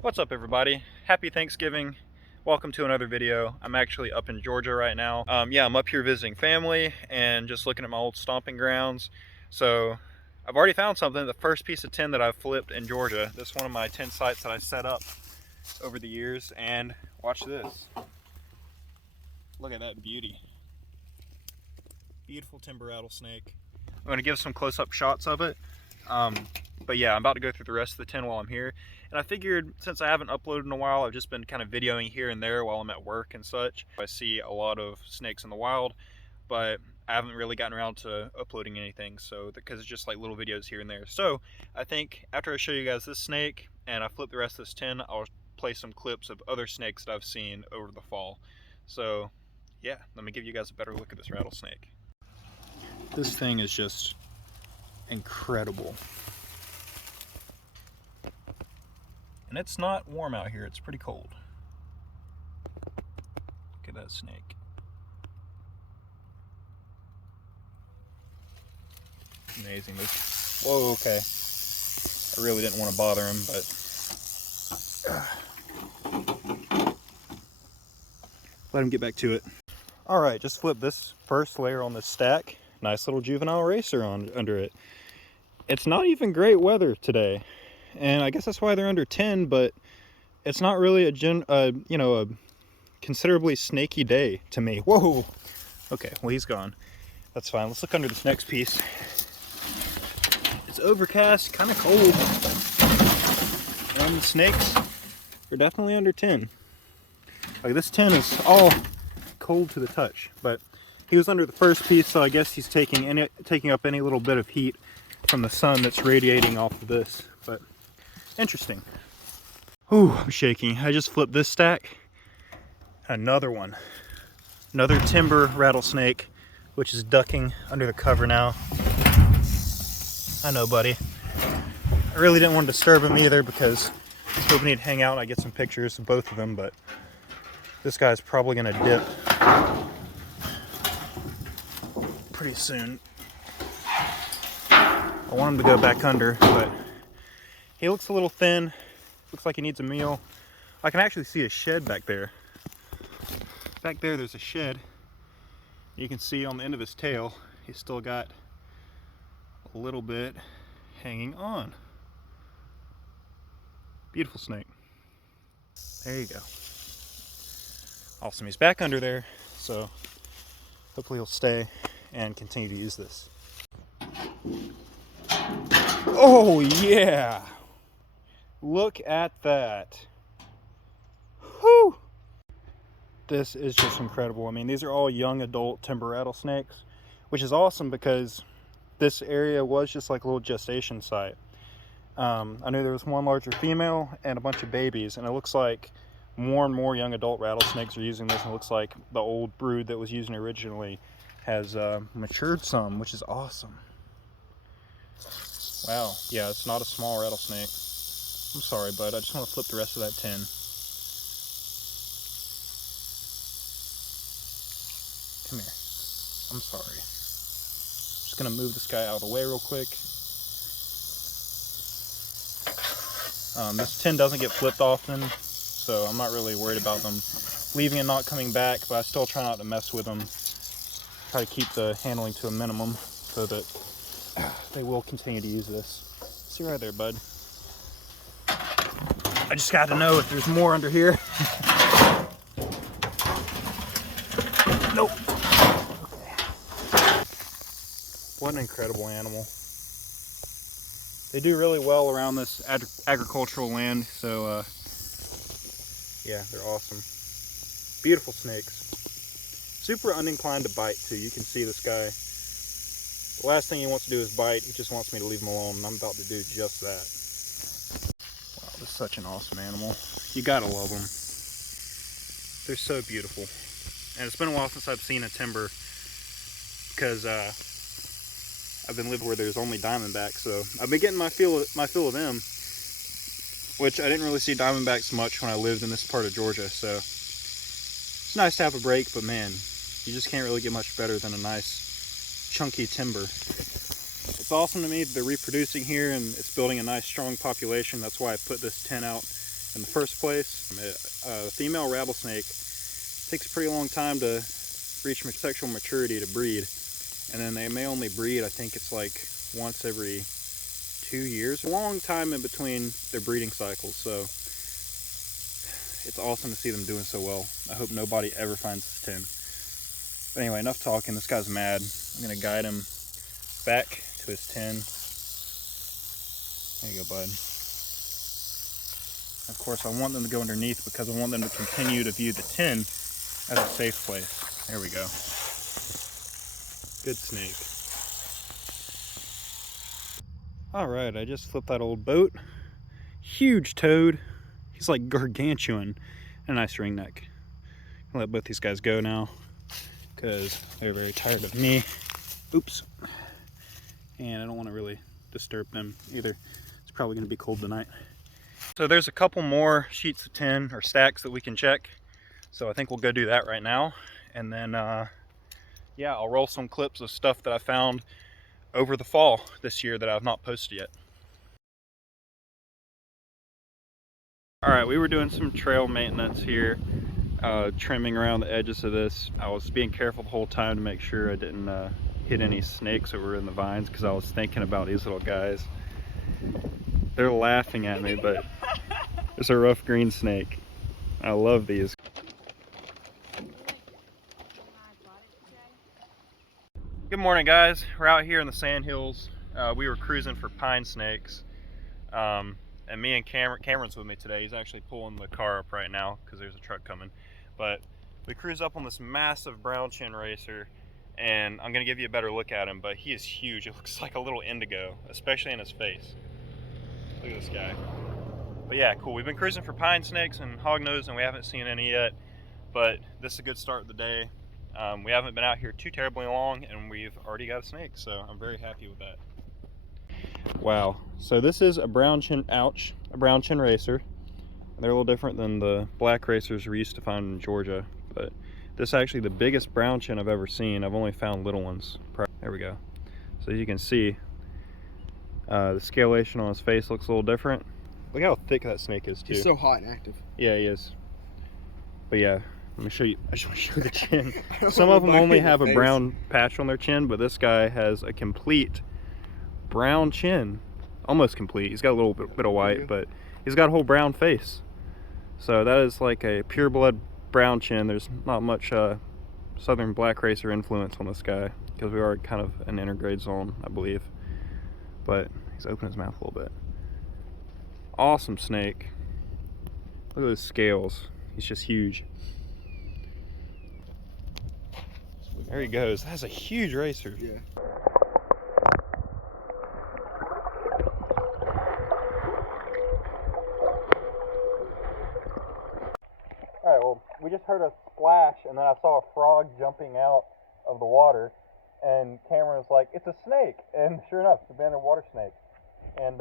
What's up, everybody? Happy Thanksgiving. Welcome to another video. I'm actually up in Georgia right now. Yeah, I'm up here visiting family and just looking at my old stomping grounds. So I've already found something, the first piece of tin that I've flipped in Georgia. This is one of my tin sites that I set up over the years, and watch this. Look at that beauty. Beautiful timber rattlesnake. I'm going to give some close-up shots of it. But yeah, I'm about to go through the rest of the tin while I'm here. And I figured, since I haven't uploaded in a while, I've just been kind of videoing here and there while I'm at work and such. I see a lot of snakes in the wild, but I haven't really gotten around to uploading anything, so because it's just like little videos here and there. So I think after I show you guys this snake and I flip the rest of this tin, I'll play some clips of other snakes that I've seen over the fall. So yeah, let me give you guys a better look at this rattlesnake. This thing is just incredible. And it's not warm out here, it's pretty cold. Look at that snake. Amazing. Whoa, okay. I really didn't want to bother him, but let him get back to it. Alright, just flip this first layer on this stack. Nice little juvenile racer under it. It's not even great weather today, and I guess that's why they're under 10, but it's not really a considerably snaky day to me. Whoa! Okay, well, he's gone. That's fine. Let's look under this next piece. It's overcast, kind of cold. And the snakes are definitely under 10. Like, this tin is all cold to the touch, but he was under the first piece, so I guess he's taking up any little bit of heat from the sun that's radiating off of this. But interesting. Ooh, I'm shaking. I just flipped this stack. Another one. Another timber rattlesnake, which is ducking under the cover now. I know, buddy. I really didn't want to disturb him either because I was hoping he'd hang out and I get some pictures of both of them, but this guy's probably gonna dip pretty soon. I want him to go back under, but he looks a little thin. Looks like he needs a meal. I can actually see a shed back there. Back there, there's a shed. You can see on the end of his tail, he's still got a little bit hanging on. Beautiful snake. There you go. Awesome, he's back under there, so hopefully he'll stay and continue to use this. Oh yeah! Look at that. Whew! This is just incredible. I mean, these are all young adult timber rattlesnakes, which is awesome because this area was just like a little gestation site. I knew there was one larger female and a bunch of babies, and it looks like more and more young adult rattlesnakes are using this, and it looks like the old brood that was using originally has matured some, which is awesome. Wow, yeah, it's not a small rattlesnake. I'm sorry, bud, I just want to flip the rest of that tin. Come here. I'm sorry. Just gonna move this guy out of the way real quick. This tin doesn't get flipped often, so I'm not really worried about them leaving and not coming back, but I still try not to mess with them. Try to keep the handling to a minimum so that they will continue to use this. See right there, bud. I just got to know if there's more under here. Nope. Okay. What an incredible animal. They do really well around this agricultural land, so yeah, they're awesome. Beautiful snakes. Super uninclined to bite too. You can see this guy. The last thing he wants to do is bite. He just wants me to leave him alone, and I'm about to do just that. Wow, this is such an awesome animal. You gotta love them. They're so beautiful. And it's been a while since I've seen a timber because I've been living where there's only diamondbacks, so I've been getting my fill of them, which I didn't really see diamondbacks much when I lived in this part of Georgia, so it's nice to have a break, but man, you just can't really get much better than a nice chunky timber. It's awesome to me that they're reproducing here and it's building a nice strong population. That's why I put this tent out in the first place. A female rattlesnake takes a pretty long time to reach sexual maturity to breed, and then they may only breed, I think it's like once every 2 years. A long time in between their breeding cycles, so it's awesome to see them doing so well. I hope nobody ever finds this tin. But anyway, enough talking. This guy's mad. I'm gonna guide him back to his tin. There you go, bud. Of course, I want them to go underneath because I want them to continue to view the tin as a safe place. There we go. Good snake. All right, I just flipped that old boat. Huge toad. He's like gargantuan. And a nice ring neck. I'll let both these guys go now because they're very tired of me. Oops. And I don't want to really disturb them either. It's probably going to be cold tonight. So there's a couple more sheets of tin or stacks that we can check. So I think we'll go do that right now. And then, yeah, I'll roll some clips of stuff that I found over the fall this year that I've not posted yet. All right, we were doing some trail maintenance here, trimming around the edges of this. I was being careful the whole time to make sure I didn't hit any snakes that were in the vines because I was thinking about these little guys. They're laughing at me, but it's a rough green snake. I love these. Good morning, guys. We're out here in the sandhills. We were cruising for pine snakes. And me and Cameron's with me today. He's actually pulling the car up right now because there's a truck coming. But we cruised up on this massive brown chin racer, and I'm gonna give you a better look at him, but he is huge. It looks like a little indigo, especially in his face. Look at this guy. But yeah, cool. We've been cruising for pine snakes and hognose, and we haven't seen any yet, but this is a good start of the day. We haven't been out here too terribly long, and we've already got a snake, so I'm very happy with that. Wow, so this is a brown chin, ouch, a brown chin racer. They're a little different than the black racers we used to find in Georgia, but this is actually the biggest brown chin I've ever seen. I've only found little ones. There we go. So as you can see, the scalation on his face looks a little different. Look how thick that snake is too. He's so hot and active. Yeah, he is. But yeah, let me show you. I just want to show the chin. Some of them only have a brown patch on their chin, but this guy has a complete brown chin. Almost complete. He's got a little bit of white, but he's got a whole brown face. So that is like a pure blood brown chin. There's not much southern black racer influence on this guy because we are kind of an intergrade zone, I believe. But he's opened his mouth a little bit. Awesome snake. Look at those scales. He's just huge. There he goes. That's a huge racer. Yeah. Alright, well, we just heard a splash, and then I saw a frog jumping out of the water, and Cameron was like, "It's a snake!" And sure enough, it's a banded water snake. And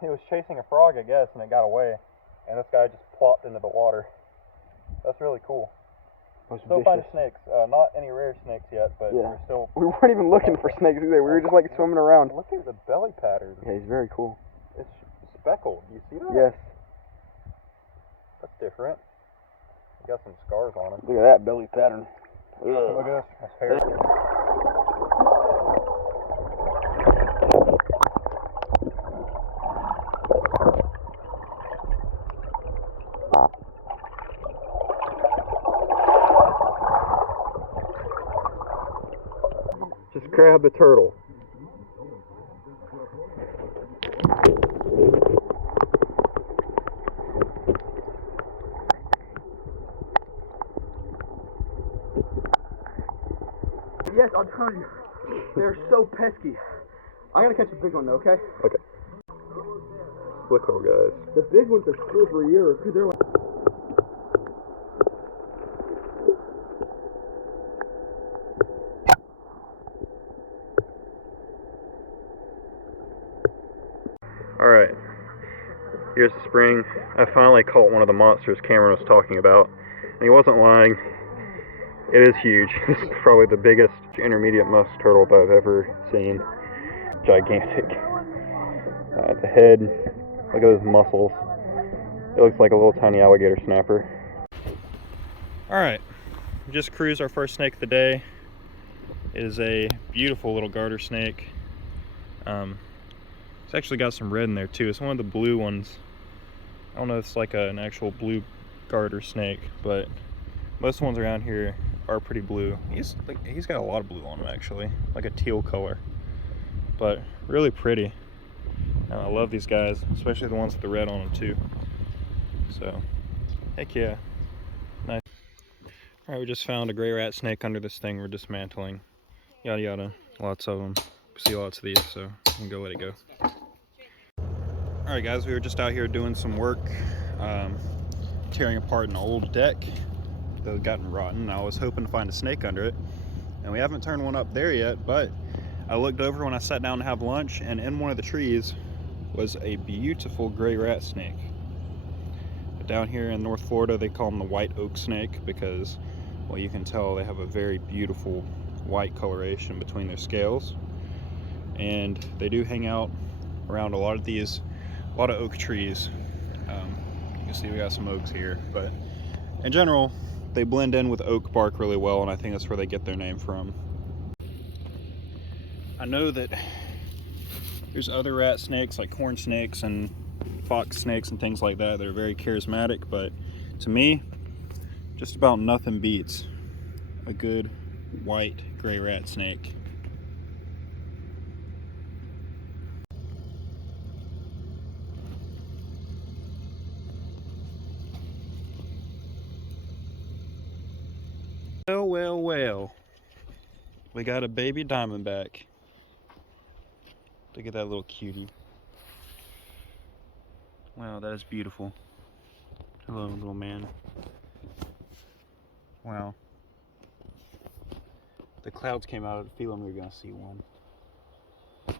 it was chasing a frog, I guess, and it got away. And this guy just plopped into the water. That's really cool. Still finding snakes. Not any rare snakes yet, but yeah. we're still... We weren't even looking for snakes either. We were just like swimming around. Look at the belly pattern. Yeah, he's very cool. It's speckled. You see that? Yes. That's different. He got some scars on him. Look at that belly pattern. Ugh. Look at this. That's hair. Just grab the turtle. Yes, I'm telling you, they're so pesky. I gotta catch a big one though, okay? Okay. Look, little guys. The big ones are screw for a year because they're like. Alright, here's the spring. I finally caught one of the monsters Cameron was talking about. And he wasn't lying. It is huge. This is probably the biggest intermediate musk turtle that I've ever seen. Gigantic. The head, look at those muscles. It looks like a little tiny alligator snapper. Alright, we just cruised our first snake of the day. It is a beautiful little garter snake. It's actually got some red in there too. It's one of the blue ones. I don't know if it's like an actual blue garter snake, but most ones around here are pretty blue. He's got a lot of blue on him actually, like a teal color, but really pretty. I love these guys, especially the ones with the red on them too. So, heck yeah, nice. All right, we just found a gray rat snake under this thing we're dismantling. Yada yada, lots of them. See lots of these, so we can go let it go. All right, guys, we were just out here doing some work, tearing apart an old deck that had gotten rotten. I was hoping to find a snake under it, and we haven't turned one up there yet, but I looked over when I sat down to have lunch, and in one of the trees was a beautiful gray rat snake. But down here in North Florida, they call them the white oak snake because, well, you can tell they have a very beautiful white coloration between their scales, and they do hang out around a lot of oak trees. You can see we got some oaks here, but in general, they blend in with oak bark really well, and I think that's where they get their name from. I know that there's other rat snakes like corn snakes and fox snakes and things like that that are very charismatic, but to me, just about nothing beats a good white gray rat snake. Well, well, well. We got a baby diamondback. Look at that little cutie. Wow, that is beautiful. Hello, little man. Wow. The clouds came out of the feeling we were gonna see one. Oh,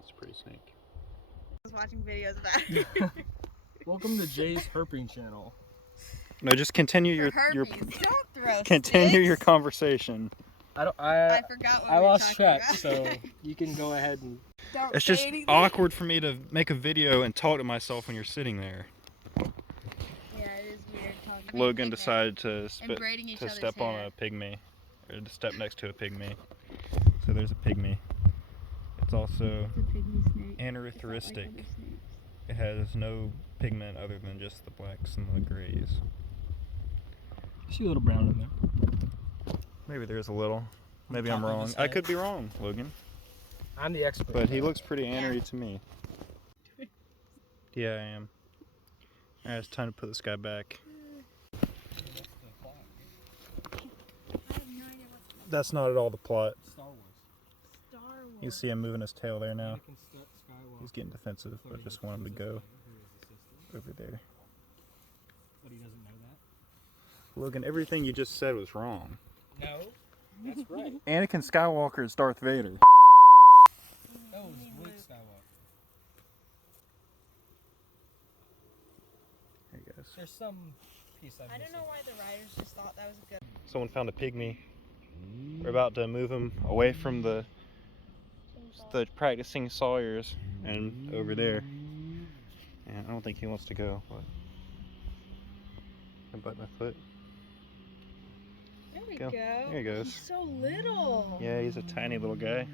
it's a pretty snake. I was watching videos of that. Welcome to Jay's herping channel. No, just continue your Don't throw continue your sticks. conversation. I forgot what I we were lost talking track, about. so you can go ahead and. Don't It's say just anything. awkward for me to make a video and talk to myself when you're sitting there. Yeah, it is weird talking. Logan decided to and braiding each other's step on hair. a pygmy, or to step next to a pygmy. So there's a pygmy. It's also It's a pygmy snake. anerytheristic. It has no pigment other than just the blacks and the grays. I see a little brown in there. Maybe there's a little. Maybe I'm Top of wrong. his I head. could be wrong, Logan. I'm the expert. But he looks pretty anery to me. Yeah, I am. Alright, it's time to put this guy back. That's not at all the plot. Star Wars. You see him moving his tail there now. Anakin Skywalker. He's getting defensive. I just want him to go over there. But he doesn't know that. Logan, everything you just said was wrong. No, that's right. Anakin Skywalker is Darth Vader. That was Luke Skywalker. There he goes. There's some piece I don't know why the writers just thought that was a good. Someone found a pygmy. We're about to move him away from the practicing sawyers and over there. And I don't think he wants to go, but I can bite my foot. There we Go. go. There he goes. He's so little. Yeah, he's a tiny little guy.